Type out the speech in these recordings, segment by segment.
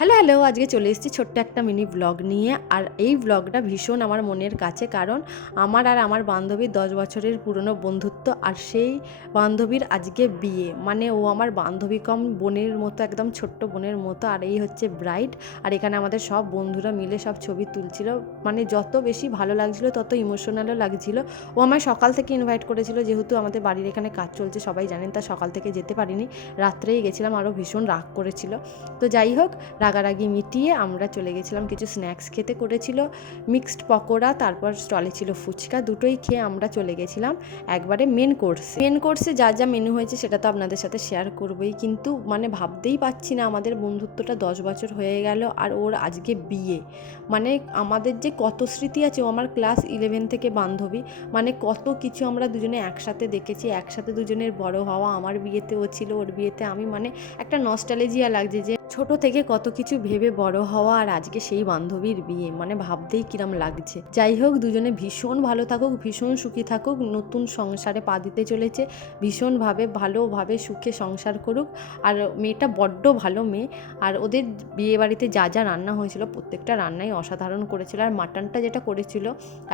Hello hello, আজকে চলে এসেছি ছোট্ট একটা মিনি ব্লগ নিয়ে। আর এই ব্লগটা ভীষণ আমার মনের কাছে, কারণ আমার আর আমার বান্ধবীর 10 বছরের পুরনো বন্ধুত্ব। আর সেই বান্ধবীর আজকে বিয়ে, মানে ও আমার বান্ধবী কম বোনের মতো, একদম ছোট্ট বোনের মতো। আর এই হচ্ছে ব্রাইড। আর এখানে আমাদের সব বন্ধুরা মিলে সব ছবি তুলছিল। মানে যত বেশি ভালো লাগছিল তত ইমোশনালও লাগছিল। ও আমায় সকাল থেকে ইনভাইট করেছিল, যেহেতু আমাদের বাড়ির এখানে কাজ চলছে সবাই জানেন, তা সকাল থেকে যেতে পারিনি, রাত্রেই গেছিলাম। আরও ভীষণ রাগ করেছিল। তো যাই হোক, রাগারাগি মিটিয়ে আমরা চলে গেছিলাম কিছু স্ন্যাক্স খেতে। করেছিল মিক্সড পকোড়া, তারপর স্টলে ছিল ফুচকা। দুটোই খেয়ে আমরা চলে গেছিলাম একবারে মেন কোর্সে যা যা মেনু হয়েছে সেটা তো আপনাদের সাথে শেয়ার করবোই, কিন্তু মানে ভাবতেই পারছি না আমাদের বন্ধুত্বটা 10 বছর হয়ে গেল আর ওর আজকে বিয়ে। মানে আমাদের যে কত স্মৃতি আছে, ও আমার ক্লাস 11 থেকে বান্ধবী। মানে কত কিছু আমরা দুজনে একসাথে দেখেছি, একসাথে দুজনের বড় হওয়া। আমার বিয়েতে ও ছিল, ওর বিয়েতে আমি। মানে একটা নস্টালজিয়া লাগছে যে ছোট থেকে কত কিছু ভেবে বড় হওয়া, আর আজকে সেই বান্ধবীর বিয়ে। মানে ভাবতেই কিরম লাগছে। যাই হোক, দুজনে ভীষণ ভালো থাকুক, ভীষণ সুখী থাকুক, নতুন সংসারে পা দিতে চলেছে, ভীষণভাবে ভালোভাবে সুখে সংসার করুক। আর মেয়েটা বড্ড ভালো মেয়ে। আর ওদের বিয়ে বাড়িতে যা যা রান্না হয়েছিল প্রত্যেকটা রান্নাই অসাধারণ করেছিল। আর মাটনটা যেটা করেছিল,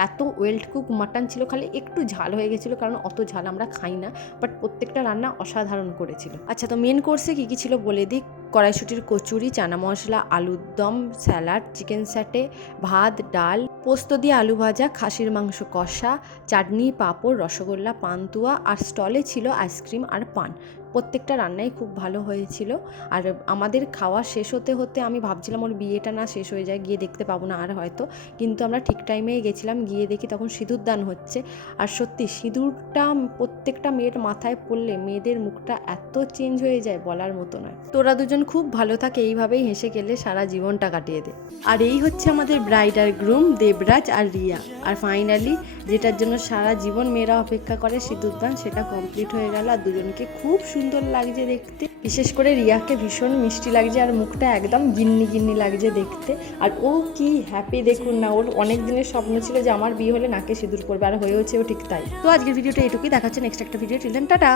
এত ওয়েল কুক মাটন ছিল, খালি একটু ঝাল হয়ে গেছিলো, কারণ অত ঝাল আমরা খাই না। বাট প্রত্যেকটা রান্না অসাধারণ করেছিল। আচ্ছা, তো মেন কোর্সে কী কী ছিল বলে দিই। কড়াইশুটির কচুরি, চানা মশলা, আলুর দম, স্যালাড, চিকেন স্যাটে, ভাত, ডাল, পোস্ত দিয়ে আলু ভাজা, খাসির মাংস কষা, চাটনি, পাঁপড়, রসগোল্লা, পান্তুয়া। আর স্টলে ছিল আইসক্রিম আর পান। প্রত্যেকটা রান্নাই খুব ভালো হয়েছিল। আর আমাদের খাওয়া শেষ হতে হতে আমি ভাবছিলাম ওর বিয়েটা না শেষ হয়ে যায়, গিয়ে দেখতে পাবো না আর হয়তো, কিন্তু আমরা ঠিক টাইমেই গেছিলাম। গিয়ে দেখি তখন সিঁদুর দান হচ্ছে। আর সত্যি সিঁদুরটা প্রত্যেকটা মেয়ের মাথায় পড়লে মেয়েদের মুখটা এত চেঞ্জ হয়ে যায়, বলার মতো নয়। তোরা দুজন খুব ভালো থাকে, এইভাবেই হেসে গেলে সারা জীবনটা কাটিয়ে দে। আর এই হচ্ছে আমাদের ব্রাইড আর গ্রুম, দেবরাজ আর রিয়া। আর ফাইনালি যেটার জন্য সারা জীবন মেয়েরা অপেক্ষা করে, সিঁদুরদান, সেটা কমপ্লিট হয়ে গেল। আর দুজনকে খুব সুন্দর লাগছে দেখতে, বিশেষ করে রিয়াকে ভীষণ মিষ্টি লাগছে, আর মুখটা একদম গিন্নি গিন্নি লাগছে দেখতে। আর ও কি হ্যাপি দেখুন না, ওর অনেক দিনের স্বপ্ন ছিল যে আমার বিয়ে হলে নাকে সিঁদুর পরবে, আর হয়েওছে ও ঠিক তাই। তো আজকের ভিডিওটা এটুকুই, দেখাচ্ছে নেক্সট একটা ভিডিও। Till then, tata.